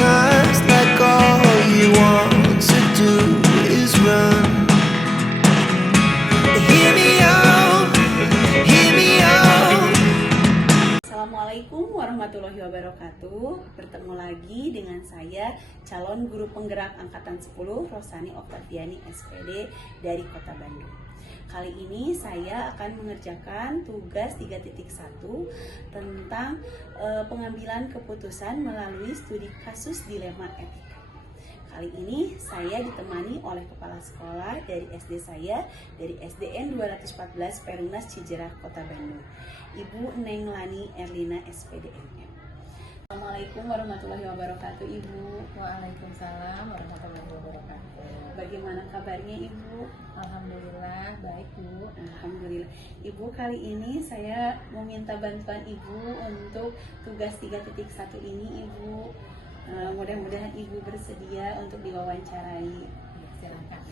times like all you want to do is run. Hear me out, hear me out. Assalamualaikum warahmatullahi wabarakatuh. Bertemu lagi dengan saya, calon guru penggerak angkatan 10 Rosani Oktaviani SPD dari Kota Bandung. Kali ini saya akan mengerjakan tugas 3.1 tentang pengambilan keputusan melalui studi kasus dilema etika. Kali ini saya ditemani oleh kepala sekolah dari SD saya, dari SDN 214 Perunas Cijerah, Kota Bandung, Ibu Neng Lani Erlina SPDMM. Assalamualaikum warahmatullahi wabarakatuh, Ibu. Waalaikumsalam warahmatullahi wabarakatuh. Bagaimana kabarnya, Ibu? Alhamdulillah baik, Bu. Alhamdulillah. Ibu, kali ini saya mau minta bantuan Ibu untuk tugas 3.1 ini, Ibu. Mudah-mudahan Ibu bersedia untuk diwawancarai. Silakan.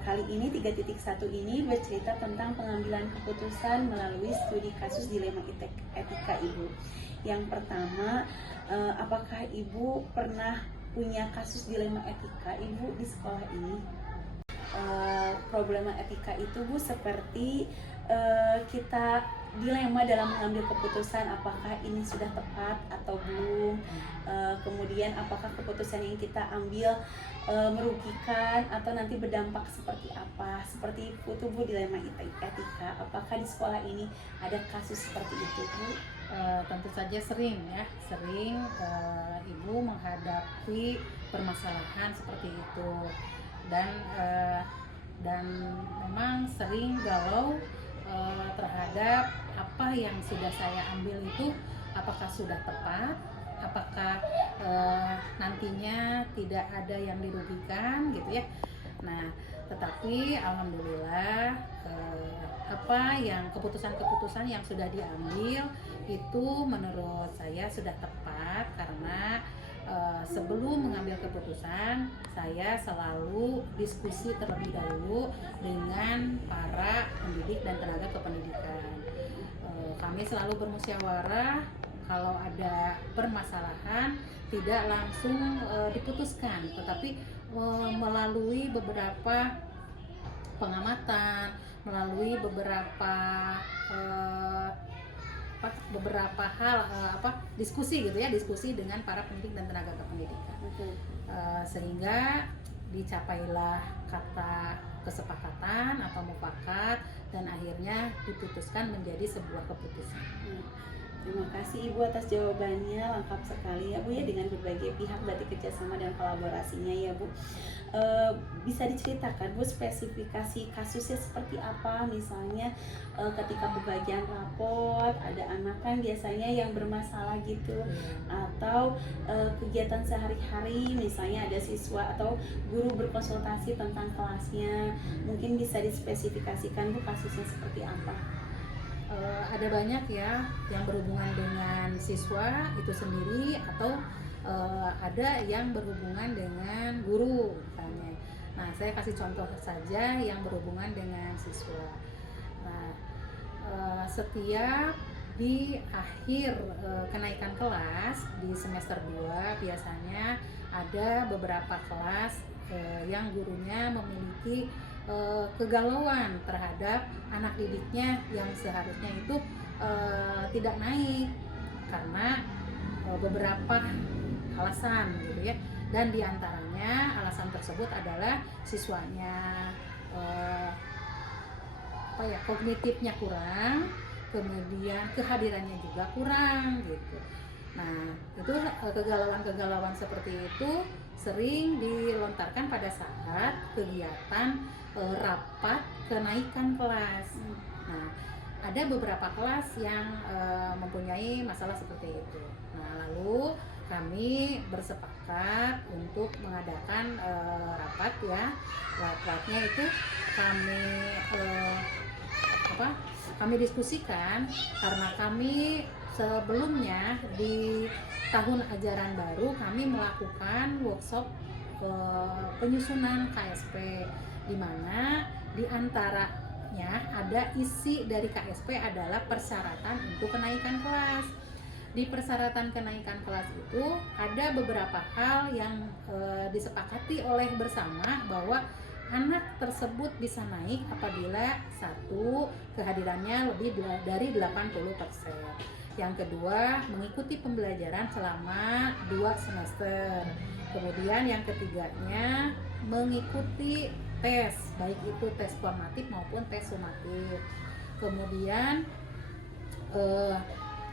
Kali ini 3.1 ini bercerita tentang pengambilan keputusan melalui studi kasus dilema etika, Ibu. Yang pertama, apakah Ibu pernah punya kasus dilema etika, Ibu, di sekolah ini? Problema etika itu, Bu, seperti kita dilema dalam mengambil keputusan apakah ini sudah tepat atau belum, kemudian apakah keputusan yang kita ambil merugikan atau nanti berdampak seperti apa. Seperti itu, Bu, dilema etika. Apakah di sekolah ini ada kasus seperti itu, Bu? Tentu saja sering Ibu menghadapi permasalahan seperti itu, dan memang sering galau terhadap apa yang sudah saya ambil itu apakah sudah tepat, apakah nantinya tidak ada yang dirugikan gitu ya. Nah, tetapi alhamdulillah keputusan-keputusan yang sudah diambil itu menurut saya sudah tepat, karena sebelum mengambil keputusan saya selalu diskusi terlebih dahulu dengan para pendidik dan tenaga kependidikan. Kami selalu bermusyawarah, kalau ada permasalahan tidak langsung diputuskan, tetapi melalui beberapa pengamatan, melalui beberapa hal diskusi gitu ya, diskusi dengan para pendidik dan tenaga kependidikan. Sehingga dicapailah kata kesepakatan atau mufakat, dan akhirnya diputuskan menjadi sebuah keputusan. Terima kasih, Ibu, atas jawabannya, lengkap sekali ya, Bu, ya, dengan berbagai pihak, berarti kerjasama dan kolaborasinya ya, Bu. Bisa diceritakan, Bu, spesifikasi kasusnya seperti apa? Misalnya ketika pembagian raport ada anak kan biasanya yang bermasalah gitu, atau kegiatan sehari-hari misalnya ada siswa atau guru berkonsultasi tentang kelasnya, mungkin bisa dispesifikasikan, Bu, kasusnya seperti apa? Ada banyak ya yang berhubungan dengan siswa itu sendiri, atau ada yang berhubungan dengan guru misalnya. Nah, saya kasih contoh saja yang berhubungan dengan siswa. Nah, setiap di akhir kenaikan kelas di semester 2 biasanya ada beberapa kelas yang gurunya memiliki kegalauan terhadap anak didiknya yang seharusnya itu tidak naik karena beberapa alasan gitu ya, dan diantaranya alasan tersebut adalah siswanya kognitifnya kurang, kemudian kehadirannya juga kurang gitu. Nah, itu kegalauan seperti itu sering dilontarkan pada saat kegiatan rapat kenaikan kelas. Nah, ada beberapa kelas yang mempunyai masalah seperti itu. Nah, lalu kami bersepakat untuk mengadakan rapat ya. Rapatnya itu kami diskusikan, karena kami sebelumnya di tahun ajaran baru kami melakukan workshop penyusunan KSP, di mana di antaranya ada isi dari KSP adalah persyaratan untuk kenaikan kelas. di persyaratan kenaikan kelas itu ada beberapa hal yang disepakati oleh bersama bahwa anak tersebut bisa naik apabila satu, kehadirannya lebih dari 80%. Yang kedua, mengikuti pembelajaran selama 2 semester. Kemudian yang ketiganya, mengikuti tes, baik itu tes formatif maupun tes sumatif. Kemudian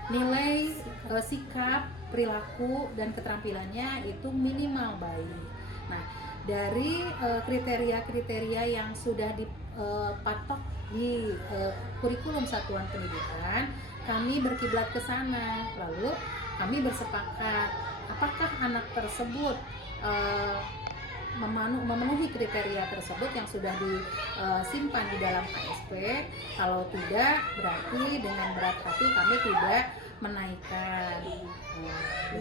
nilai sikap, perilaku, dan keterampilannya itu minimal baik. Nah, dari kriteria-kriteria yang sudah dipatok di kurikulum satuan pendidikan, kami berkiblat ke sana. Lalu kami bersepakat apakah anak tersebut memenuhi kriteria tersebut yang sudah disimpan di dalam KSP. Kalau tidak, berarti dengan berat hati kami tidak menaikkan.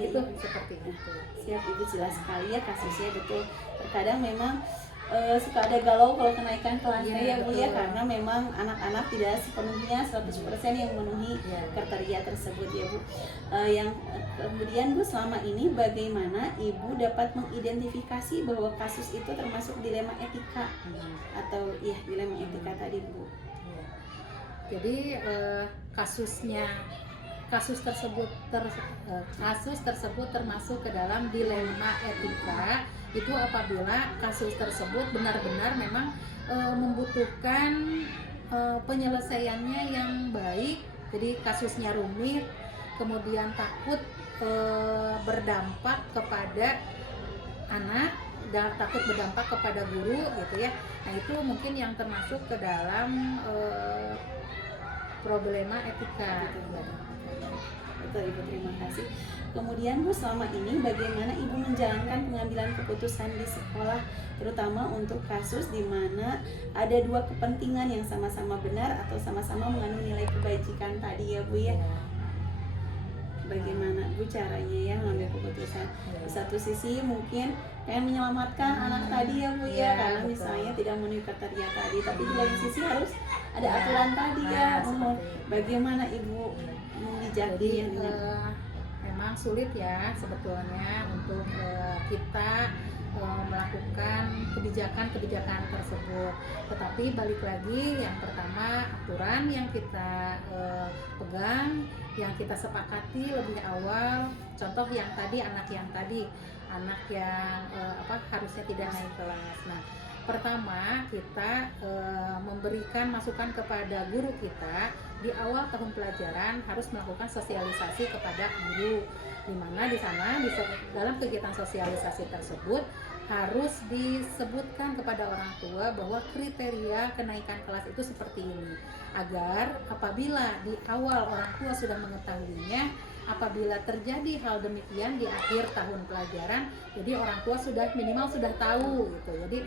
Itu seperti itu. Siap, Ibu, jelas sekali ya kasusnya, betul. Terkadang memang suka ada galau kalau kenaikan kelasnya ya Bu ya, karena memang anak-anak tidak sepenuhnya 100% yang memenuhi kriteria tersebut ya Bu. Yang kemudian Bu, selama ini bagaimana Ibu dapat mengidentifikasi bahwa kasus itu termasuk dilema etika atau ya dilema etika tadi Bu? Jadi kasus tersebut termasuk ke dalam dilema etika itu apabila kasus tersebut benar-benar memang membutuhkan penyelesaiannya yang baik. Jadi kasusnya rumit, kemudian takut berdampak kepada anak, dan takut berdampak kepada guru gitu ya. Nah, itu mungkin yang termasuk ke dalam problema etika. Betul Ibu, terima kasih. Kemudian Bu, selama ini bagaimana Ibu menjalankan pengambilan keputusan di sekolah, terutama untuk kasus di mana ada dua kepentingan yang sama-sama benar atau sama-sama mengandung nilai kebajikan tadi ya Bu ya. Bagaimana Bu caranya ya mengambil keputusan? Di satu sisi mungkin pengen menyelamatkan anak tadi ya Bu ya, karena misalnya tidak memenuhi kriteria tadi, tapi di lain sisi harus ada aturan tadi ya. Bagaimana Ibu membijaki ya dengan memang sulit ya sebetulnya untuk kita melakukan kebijakan-kebijakan tersebut. Tetapi balik lagi, yang pertama aturan yang kita pegang, yang kita sepakati lebih awal. Contoh yang tadi, anak yang harusnya tidak naik kelas. Nah, pertama kita memberikan masukan kepada guru kita di awal tahun pelajaran harus melakukan sosialisasi kepada guru, di mana di sana dalam kegiatan sosialisasi tersebut harus disebutkan kepada orang tua bahwa kriteria kenaikan kelas itu seperti ini, agar apabila di awal orang tua sudah mengetahuinya, apabila terjadi hal demikian di akhir tahun pelajaran, jadi orang tua minimal sudah tahu gitu. Jadi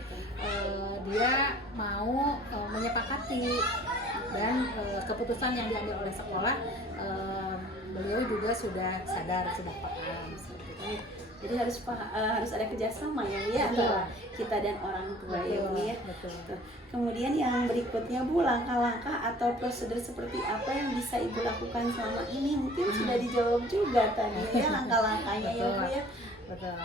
dia mau menyepakati, dan keputusan yang diambil oleh sekolah beliau juga sudah sadar, sudah paham seperti itu. Jadi harus ada kerjasama ya antara kita dan orang tua ya Bu ya. Betul. Kemudian yang berikutnya Bu, langkah-langkah atau prosedur seperti apa yang bisa Ibu lakukan selama ini? Mungkin sudah dijawab juga tadi ya langkah-langkahnya ya Bu ya. Betul.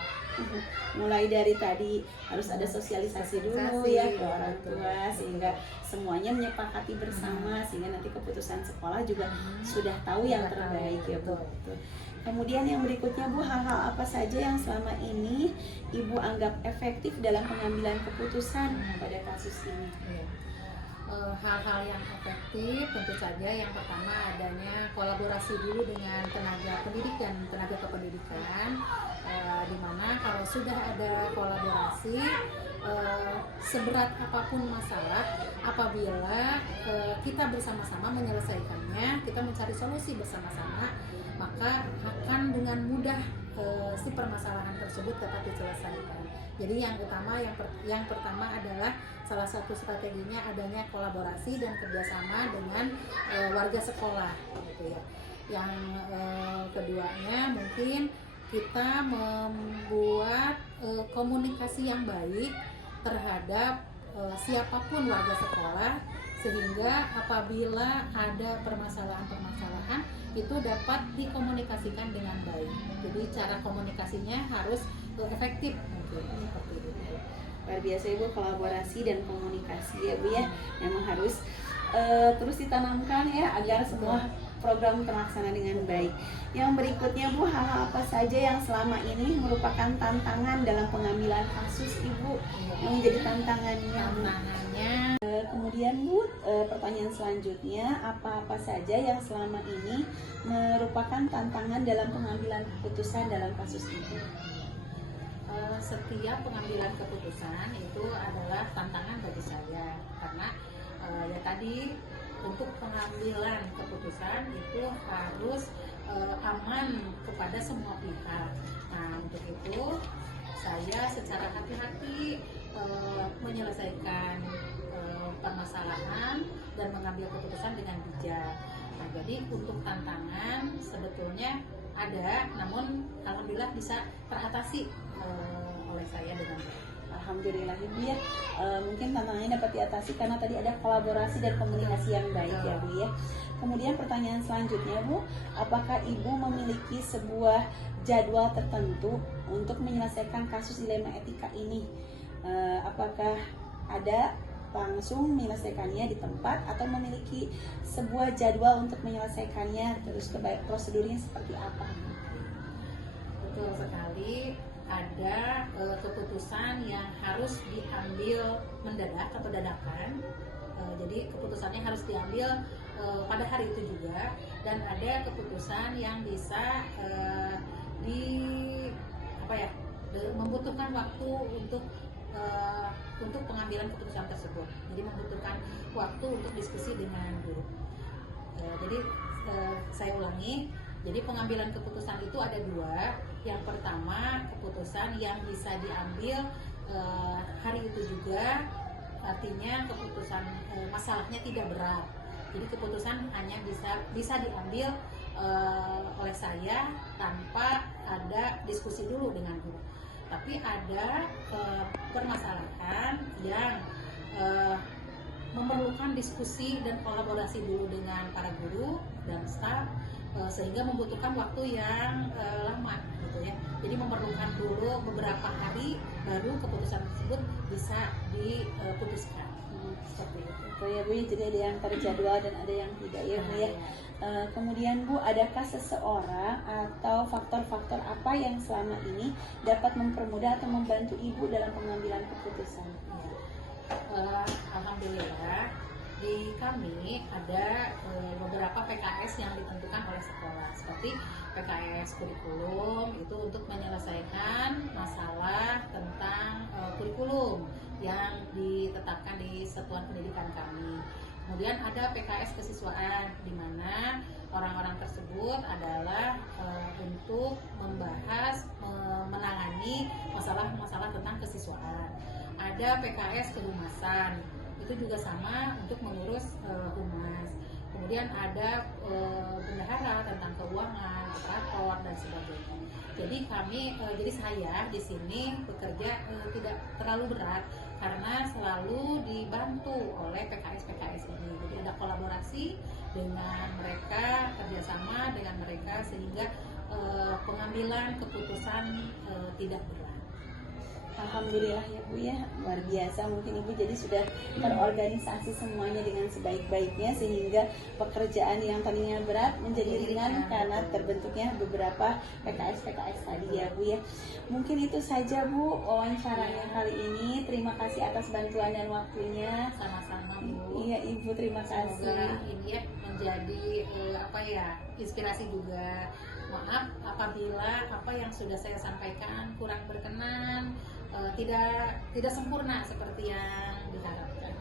Mulai dari tadi harus ada sosialisasi dulu ya ke orang tua, sehingga semuanya menyepakati bersama, sehingga nanti keputusan sekolah juga sudah tahu yang terbaik ya Bu. Kemudian yang berikutnya Bu, hal-hal apa saja yang selama ini Ibu anggap efektif dalam pengambilan keputusan pada kasus ini? Hal-hal yang efektif tentu saja yang pertama adanya kolaborasi dulu dengan tenaga pendidik dan tenaga kependidikan, di mana kalau sudah ada kolaborasi, seberat apapun masalah, apabila kita bersama-sama menyelesaikannya, kita mencari solusi bersama-sama, maka akan dengan mudah si permasalahan tersebut dapat diselesaikan. Jadi yang utama, yang pertama adalah salah satu strateginya adanya kolaborasi dan kerjasama dengan warga sekolah, gitu ya. Yang keduanya mungkin kita membuat komunikasi yang baik terhadap siapapun warga sekolah, sehingga apabila ada permasalahan-permasalahan itu dapat dikomunikasikan dengan baik. Jadi cara komunikasinya harus efektif mungkin seperti itu. Luar biasa Ibu, kolaborasi dan komunikasi ya Bu ya, memang harus terus ditanamkan ya agar semua program terlaksana dengan baik. Yang berikutnya Bu, hal-hal apa saja yang selama ini merupakan tantangan dalam pengambilan kasus Ibu yang menjadi tantangannya? Kemudian Bu, pertanyaan selanjutnya, apa-apa saja yang selama ini merupakan tantangan dalam pengambilan keputusan dalam kasus Ibu? Setiap pengambilan keputusan itu adalah tantangan bagi saya karena ya tadi untuk pengambilan keputusan itu harus aman kepada semua pihak. Nah untuk itu saya secara hati-hati menyelesaikan permasalahan dan mengambil keputusan dengan bijak. Nah, jadi untuk tantangan sebetulnya ada, namun alhamdulillah bisa teratasi oleh saya dengan baik. Alhamdulillah Ibu ya, mungkin tantangannya dapat diatasi karena tadi ada kolaborasi dan komunikasi yang baik ya Bu ya. Kemudian pertanyaan selanjutnya Bu, apakah Ibu memiliki sebuah jadwal tertentu untuk menyelesaikan kasus dilema etika ini? Apakah ada langsung menyelesaikannya di tempat atau memiliki sebuah jadwal untuk menyelesaikannya, terus prosedurnya seperti apa? Betul sekali, ada keputusan yang harus diambil mendadak atau dadakan. Jadi keputusannya harus diambil pada hari itu juga, dan ada keputusan yang bisa membutuhkan waktu untuk pengambilan keputusan tersebut. Jadi membutuhkan waktu untuk diskusi dengan guru. Jadi saya ulangi. Jadi pengambilan keputusan itu ada dua. Yang pertama, keputusan yang bisa diambil hari itu juga, artinya keputusan masalahnya tidak berat. Jadi keputusan hanya bisa diambil oleh saya tanpa ada diskusi dulu dengan guru. Tapi ada permasalahan yang memerlukan diskusi dan kolaborasi dulu dengan para guru dan staf, sehingga membutuhkan waktu yang lama gitu ya. Jadi memerlukan dulu beberapa hari baru keputusan tersebut bisa diputuskan. Seperti itu. Oh ya Bu, jadi ada yang terjadwal dan ada yang tidak ya Bu ya. Kemudian Bu, adakah seseorang atau faktor-faktor apa yang selama ini dapat mempermudah atau membantu Ibu dalam pengambilan keputusan? Alhamdulillah di kami ada beberapa PKS yang ditentukan oleh sekolah, seperti PKS kurikulum itu untuk menyelesaikan masalah tentang kurikulum yang ditetapkan di satuan pendidikan kami. Kemudian ada PKS kesiswaan, di mana orang-orang tersebut adalah untuk membahas, menangani masalah-masalah tentang kesiswaan. Ada PKS kehumasan, itu juga sama untuk mengurus humas. Kemudian ada bendahara tentang keuangan, operator dan sebagainya. Jadi jadi saya di sini bekerja tidak terlalu berat karena selalu dibantu oleh PKS ini. Jadi ada kolaborasi dengan mereka, kerjasama dengan mereka sehingga pengambilan keputusan tidak berat. Alhamdulillah ya Bu ya, luar biasa. Mungkin Ibu jadi sudah terorganisasi semuanya dengan sebaik-baiknya sehingga pekerjaan yang tadinya berat menjadi ringan karena terbentuknya beberapa PKS tadi ya Bu ya. Mungkin itu saja Bu wawancaranya kali ini. Terima kasih atas bantuan dan waktunya. Sama-sama Bu. Iya Ibu, terima kasih. Semoga ini ya menjadi inspirasi juga. Maaf apabila apa yang sudah saya sampaikan kurang berkenan, tidak sempurna seperti yang diharapkan.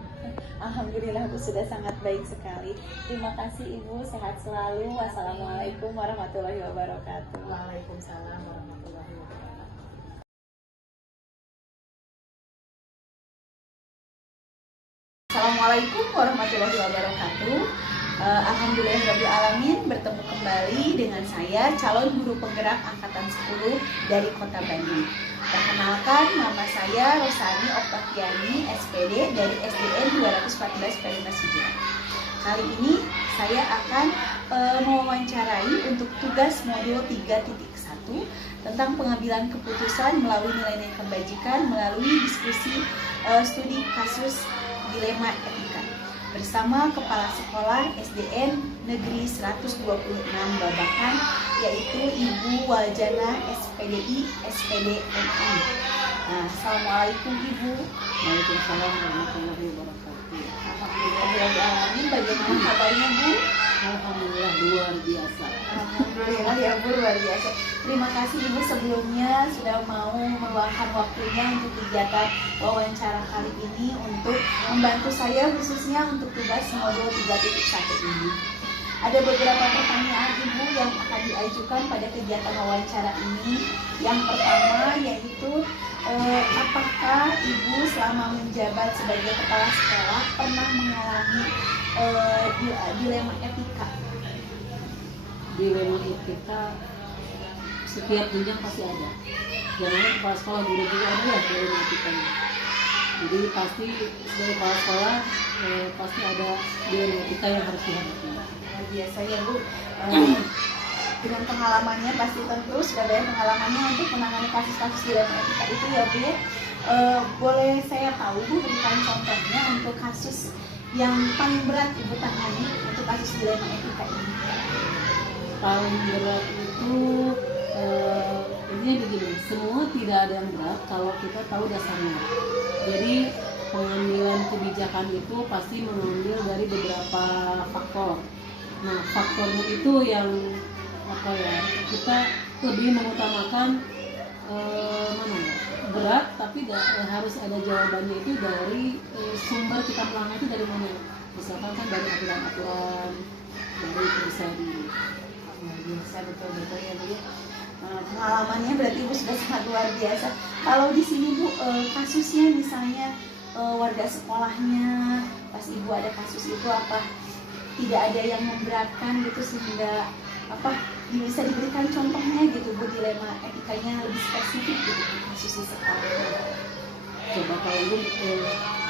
Alhamdulillah Bu, sudah sangat baik sekali. Terima kasih Ibu, sehat selalu. Wassalamualaikum warahmatullahi wabarakatuh. Waalaikumsalam warahmatullahi wabarakatuh. Assalamualaikum warahmatullahi wabarakatuh. Alhamdulillahirrabbilalamin, bertemu kembali dengan saya calon guru penggerak angkatan 10 dari Kota Bandung. Perkenalkan, nama saya Rosani Oktaviani, SPD dari SDN 214 Perumnas Hijrah. Kali ini saya akan mewawancarai untuk tugas modul 3.1 tentang pengambilan keputusan melalui nilai-nilai kebajikan melalui diskusi studi kasus dilema etika bersama Kepala Sekolah SDN Negeri 126 Babakan, yaitu Ibu Waljana SPDI SPD MI. Assalamualaikum Ibu. Waalaikumsalam warahmatullahi wabarakatuh. Alhamdulillahirrahmanirrahim. Bagaimana kabarnya Bu? Alhamdulillah luar biasa. Alhamdulillah ya Bu, luar biasa. Terima kasih Ibu sebelumnya sudah mau meluangkan waktunya untuk kegiatan wawancara kali ini untuk membantu saya khususnya untuk tugas modul 3.1 ini. Ada beberapa pertanyaan Ibu yang akan diajukan pada kegiatan wawancara ini. Yang pertama yaitu apakah Ibu selama menjabat sebagai kepala sekolah pernah mengalami dilema etika? Dilema etika setiap jenjang pasti ada. Jangan kepala sekolah, guru juga ada ya dilema etikanya. Jadi pasti sebagai kepala sekolah pasti ada dilema etika yang harus dihadapi. Biasa ya Bu, dengan pengalamannya pasti tentu sudah banyak pengalamannya untuk menangani kasus-kasus dilema etika itu ya Bu. Boleh saya tahu Bu berikan contohnya untuk kasus yang paling berat Ibu tangani untuk kasus dilema etika ini? Paling berat itu intinya begini, semua tidak ada yang berat kalau kita tahu dasarnya. Jadi pengambilan kebijakan itu pasti mengambil dari beberapa faktor. Nah, faktornya itu yang kita lebih mengutamakan mana ya, berat, tapi harus ada jawabannya itu dari sumber kita melanggar itu dari mana. Misalkan kan dari aturan-aturan, dari bisa Biasa betul-betul ya Bu. Pengalamannya berarti Ibu sudah sangat luar biasa. Kalau di sini Bu, kasusnya misalnya warga sekolahnya pas Ibu ada kasus itu apa tidak ada yang memberatkan gitu sehingga bisa diberikan contohnya gitu Bu, dilema etikanya lebih spesifik gitu kasus di sekolah. Coba kalau Ibu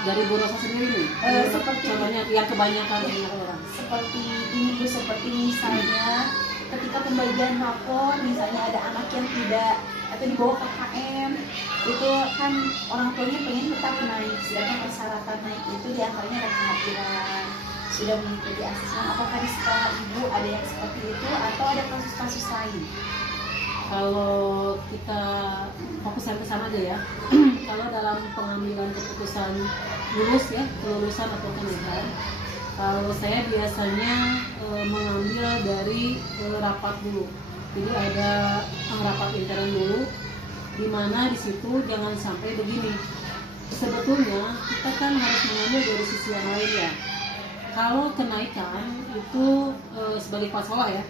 dari Bu Rosa sendiri nih, seperti contohnya yang kebanyakan orang. Seperti ini Bu, seperti misalnya ketika pembagian rapor, misalnya ada anak yang tidak atau di bawah KKM, itu kan orang tuanya pengen tetap naik, sedangkan persyaratan naik itu diantaranya ada kehadiran, sudah mengikuti asesmen. Apakah di sekolah Ibu ada yang seperti itu atau ada kasus-kasus lain? Kalau kita fokuskan ke sana aja ya. Kalau dalam pengambilan keputusan lulus ya, kelulusan atau kenaikan, kalau saya biasanya mengambil dari rapat dulu. Jadi ada rapat intern dulu, di mana di situ jangan sampai begini. Sebetulnya kita kan harus mengambil dari sisi yang lain ya. Kalau kenaikan itu sebagai kepala sekolah ya,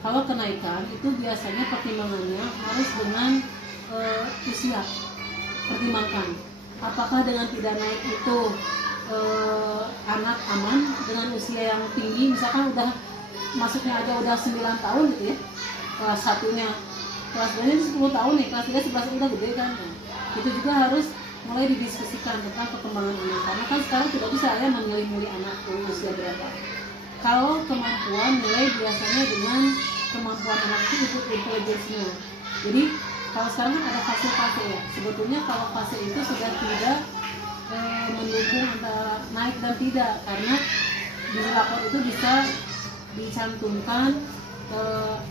kalau kenaikan itu biasanya pertimbangannya harus dengan usia. Pertimbangkan apakah dengan tidak naik itu anak aman, dengan usia yang tinggi, misalkan udah masuknya aja udah 9 tahun gitu ya, kelas 1-nya, kelas 2-nya 10 tahun nih, kelas 3 11 udah gede kan. Itu juga harus mulai didiskusikan tentang perkembangan anak, karena kan sekarang tidak bisa ya memilih-milih anak usia berapa. Kalau kemampuan nilai biasanya dengan kemampuan anak itu ikut intelijensinya. Jadi kalau sekarang kan ada fase-fase ya, sebetulnya kalau fase itu sudah tidak mendukung antara naik dan tidak, karena di lapor itu bisa dicantumkan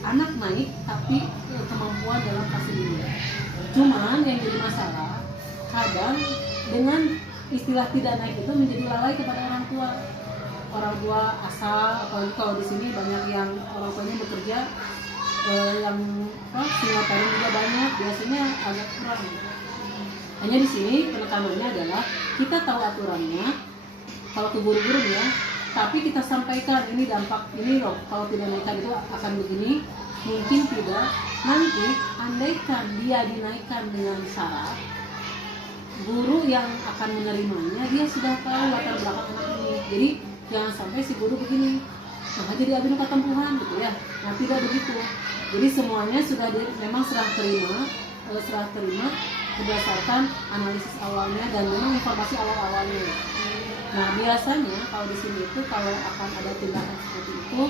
anak naik tapi kemampuan dalam fase ini. Cuman yang jadi masalah kadang dengan istilah tidak naik itu menjadi lalai kepada orang tua. Orang tua asal, apalagi kalau di sini banyak yang orang tuanya bekerja, yang single parent juga banyak, biasanya agak kurang. Hanya di sini penekanannya adalah kita tahu aturannya, kalau ke guru-guru ya, tapi kita sampaikan ini dampak ini loh, kalau tidak naikkan itu akan begini, mungkin tidak. Nanti andaikan dia dinaikkan dengan syarat, guru yang akan menerimanya dia sudah tahu latar belakang anak ini. Jadi jangan sampai si guru begini, nah jadi abinu ketempuhan gitu ya. Nah tidak begitu. Jadi semuanya sudah memang serah terima, berdasarkan analisis awalnya dan memang informasi awal-awalnya. Nah biasanya kalau di sini itu kalau akan ada tindakan seperti itu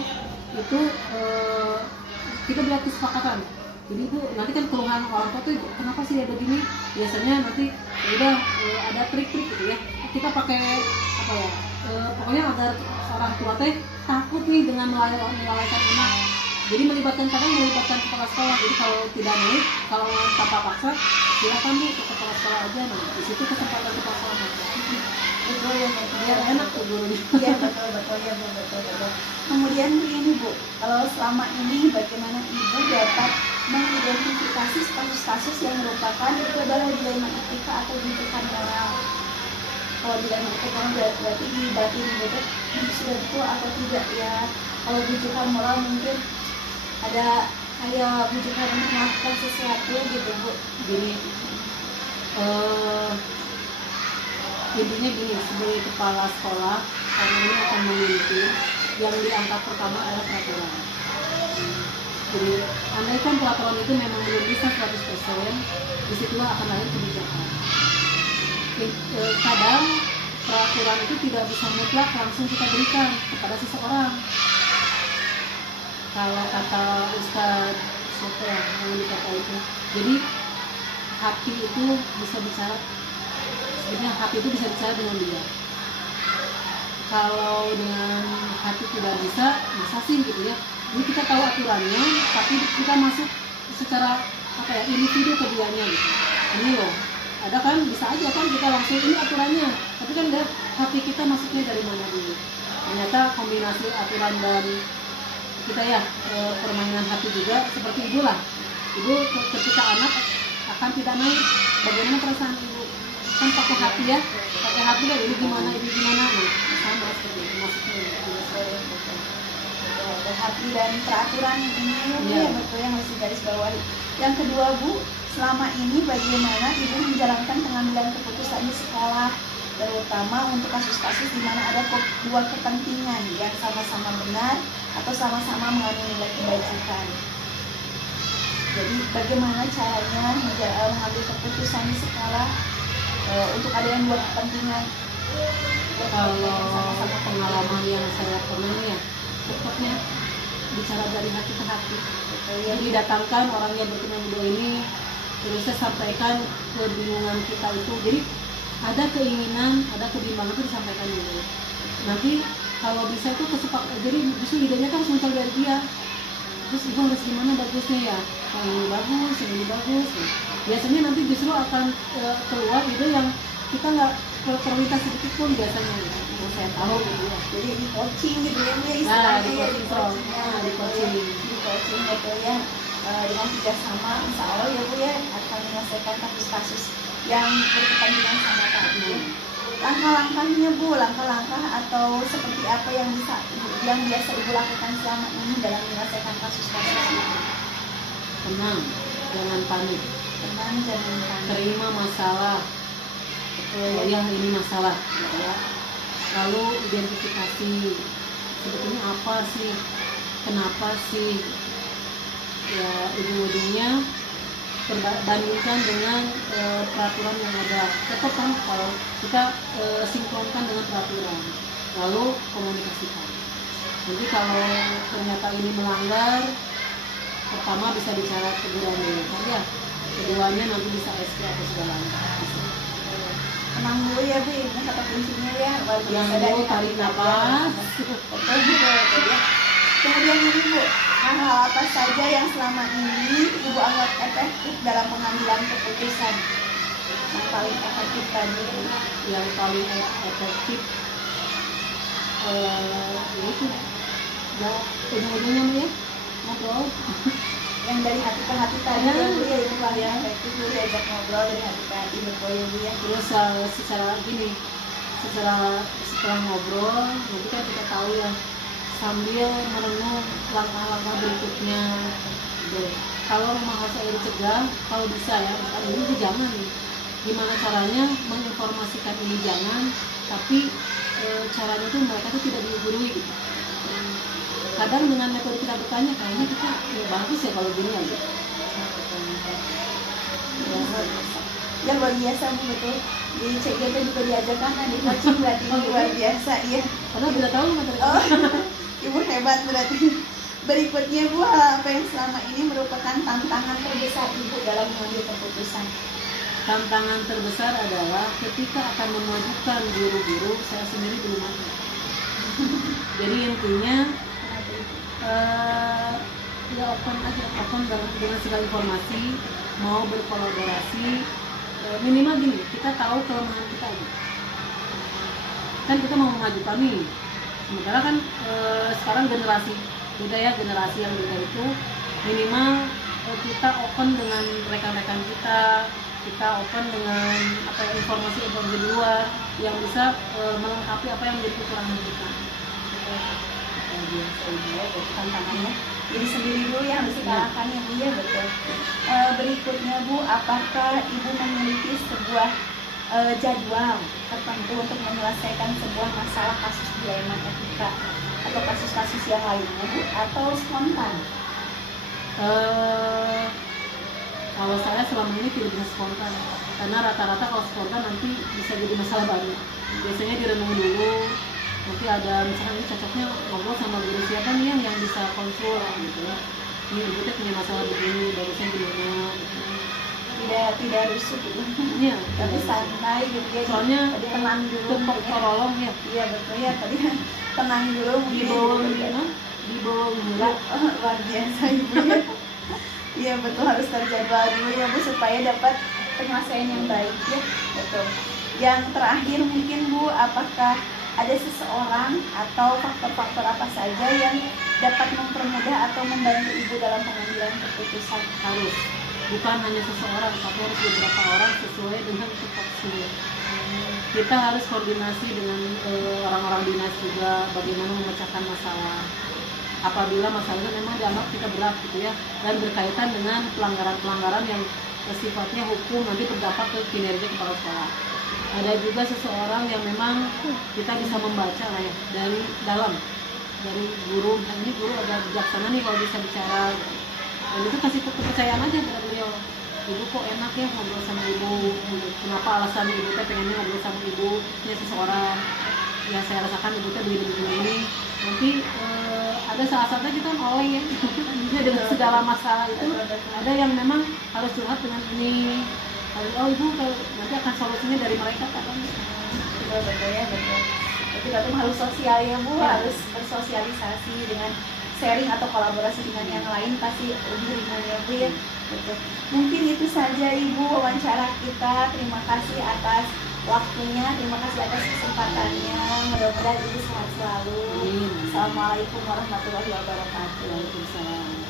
kita buat kesepakatan. Jadi itu nanti kan keluhan orang tua tuh kenapa sih dia begini? Biasanya nanti ya udah ada trik-trik gitu ya. Kita pakai apa ya? Pokoknya agar orang tua teh takut nih dengan melalaikan anak. Jadi melibatkan kepala sekolah. Jadi kalau tidak naik, kalau tanpa paksa, silakan Bu ke kepala sekolah aja. Nah di situ kesempatan kepala sekolah masuk. Betul ya, Biar enak tuh gurunya. Iya betul ya Bu, betul. Kemudian begini Bu, kalau selama ini bagaimana Ibu dapat mengidentifikasi kasus-kasus yang merupakan itu adalah dilema etika atau bujukan moral? Kalau dilema etika berarti di batin itu sudah betul atau tidak ya? Kalau bujukan moral mungkin ada kayak bujukan untuk melakukan sesuatu gitu Bu. Jadi intinya gini, sebagai kepala sekolah kami ini akan memimpin yang diangkat pertama adalah peraturan. Jadi andaikan peraturan itu memang belum bisa 100%, disitulah akan lahir kebijakan. Kadang peraturan itu tidak bisa mutlak langsung kita berikan kepada seseorang. Kalau kata Ustadz siapa yang dikata itu, jadi hati itu bisa bicara. Sebenarnya hati itu bisa bicara dengan dia. Kalau dengan hati tidak bisa sih gitu ya. Jadi kita tahu aturannya, tapi kita masuk secara apa ya, individu ke dianya gitu. Ini loh, ada kan bisa aja kan kita langsung ini aturannya, tapi kan hati kita masuknya dari mana dulu. Ternyata kombinasi aturan dan kita ya permainan hati juga seperti ibu lah. Ibu ketika anak akan tidak naik, bagaimana perasaan ibu? Kan pakai hati ya, ini gimana, nah, sama seperti itu maksudnya. Ada hati dan peraturan ini ya betul yang harus digaris bawahi. Yang kedua Bu, selama ini bagaimana Ibu menjalankan pengambilan keputusan di sekolah, terutama untuk kasus-kasus di mana ada dua kepentingan yang sama-sama benar atau sama-sama mengandung nilai kebajikan. Jadi bagaimana caranya mengambil keputusan di sekolah untuk ada yang dua kepentingan? Kalau pengalaman yang saya pernah ya, cepatnya bicara dari hati ke hati. Jadi datangkan orang yang berkenan dua ini, terus saya sampaikan kebingungan kita itu. Jadi ada keinginan, ada kebimbangan itu disampaikan dulu. Nanti kalau bisa itu jadi justru idenya kan muncul dari dia. Terus ibu harus gimana bagusnya ya? Yang ini bagus, yang ini bagus. Biasanya nanti justru akan keluar ide yang kita nggak terlintas sedikit pun biasanya gitu. Yang saya tahu gitu ya. Jadi di coaching gitu ya, istilahnya ya, di coaching gitu ya. Dengan kerjasama insya Allah ya Bu ya akan menyelesaikan kasus-kasus yang berkepentingan sama tadi. Langkah-langkahnya Bu, langkah-langkah atau seperti apa yang biasa Ibu lakukan selama ini dalam menyelesaikan kasus-kasus ini? Tenang, jangan panik. Terima masalah. Oh ya ini masalah. Ya. Lalu identifikasi sebetulnya apa sih, kenapa sih? Ya ujung-ujungnya bandingkan dengan peraturan yang ada. Tetap kan kalau kita sinkronkan dengan peraturan, lalu komunikasikan. Jadi kalau ternyata ini melanggar, pertama bisa bicara teguran dulu kan ya, keduanya nanti bisa SP atau segalanya. Tenang dulu ya Bu, ini kata kuncinya ya. Yang dulu tarik nafas. Betul juga ya. Kemudian ini Bu, hal apa saja yang selama ini Ibu anggap efektif dalam pengambilan keputusan? Yang paling efektif tadi, yang paling efektif itu ya ujung-ujungnya ya ngobrol. Yang dari hati ke hati tadi ya Bu ya, itu paling efektif Bu, diajak ngobrol dari hati ke hati betul ya Bu ya. Terus secara setelah ngobrol nanti kan kita tahu ya, sambil merenung langkah-langkah berikutnya. Kalau memang harus dicegah, kalau bisa ya, ini jangan. Gimana caranya menginformasikan ini jangan, tapi caranya tuh mereka tuh tidak digurui gitu. Kadang dengan metode kita bertanya, kayaknya kita bagus ya kalau gini aja. Ya luar biasa Bu, betul. Di CGT juga diajarkan kan di coaching, berarti ini luar biasa ya. Karena udah tahu materi. Oh, Ibu hebat berarti. Berikutnya Bu, apa yang selama ini merupakan tantangan terbesar Ibu dalam mengambil keputusan? Tantangan terbesar adalah ketika akan memajukan guru-guru, saya sendiri belum ada. Jadi intinya ya open aja, open dengan segala informasi, mau berkolaborasi, minimal gini, kita tahu kelemahan kita aja. Kan kita mau memajukan nih, sementara kan sekarang generasi beda ya, generasi yang beda itu minimal kita open dengan rekan-rekan kita open dengan informasi di luar yang bisa melengkapi apa yang menjadi kekurangan kita. Biasa Ibu ya, betul tantangannya. Jadi sendiri dulu yang harus dikalahkan ya Bu ya, betul. Berikutnya Bu, apakah Ibu memiliki sebuah jadwal tertentu untuk menyelesaikan sebuah masalah kasus dilema etika atau kasus-kasus yang lainnya Bu, atau spontan? Kalau saya selama ini tidak bisa spontan, karena rata-rata kalau spontan nanti bisa jadi masalah baru. Biasanya direnung dulu, nanti ada misalkan ini cocoknya ngobrol sama guru siapa nih yang bisa konsul gitu ya. Ini ibu tuh punya masalah begini, bagusnya gimana gitu. Tidak rusuh gitu. Iya, Tapi santai gitu ya. soalnya tenang dulu. tolong ya. Iya betul ya, tadi tenang dulu Di bawah gula. Luar biasa Ibu ya. Iya betul, harus terjadwal dulu ya Bu supaya dapat penyelesaian yang baik ya. Betul. Yang terakhir mungkin Bu, apakah ada seseorang atau faktor-faktor apa saja yang dapat mempermudah atau membantu Ibu dalam pengambilan keputusan? Harus, bukan hanya seseorang, tapi harus beberapa orang sesuai dengan tupoksinya. Kita harus koordinasi dengan orang-orang dinas juga, bagaimana memecahkan masalah apabila masalahnya memang dianggap kita berat gitu ya, dan berkaitan dengan pelanggaran-pelanggaran yang sifatnya hukum nanti berdampak ke kinerja kepala sekolah. Ada juga seseorang yang memang kita bisa membaca lah ya dari dalam, dari guru. Nah, ini guru agak bijaksana nih kalau bisa bicara, dan itu kasih kepercayaan aja kepada beliau. Ibu kok enak ya ngobrol sama ibu, kenapa alasan ibu teh pengennya ngobrol sama ibu, ini seseorang yang saya rasakan ibu teh begini-begini. Nanti ada saat-saatnya kita oleng ya, dengan segala masalah itu ada yang memang harus curhat dengan ini. Oh ibu nanti akan solusinya dari mereka kan? Betul ya, betul. Kita tuh harus sosial ya Bu, harus bersosialisasi dengan sharing atau kolaborasi dengan yang lain pasti lebih ringan ya Bu ya. Betul. Mungkin itu saja Ibu wawancara kita. Terima kasih atas waktunya, terima kasih atas kesempatannya. Mudah-mudahan Ibu sehat selalu. Assalamualaikum warahmatullahi wabarakatuh. Waalaikumsalam.